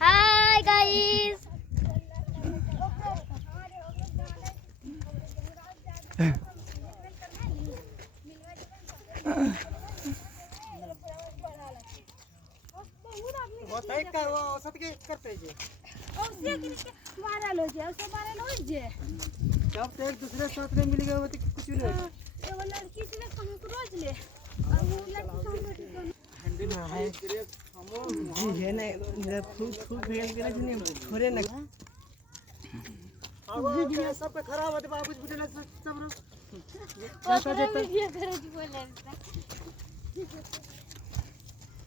Hi guys. बताई कर वो औसत के करते जे औसे के मारा लो जे औसे मारा लो जे जब से एक दूसरे साथ में मिल गए वो तो कुछ नहीं होता। एगो लड़की से कहीं को रोज ले और वो लड़की से हैंडल है जी है ना जब खूब खूब भेल के नहीं थोड़े ना अब सब पे खराब होते बाबू बुझे ना सब रो वीडियो करे बोले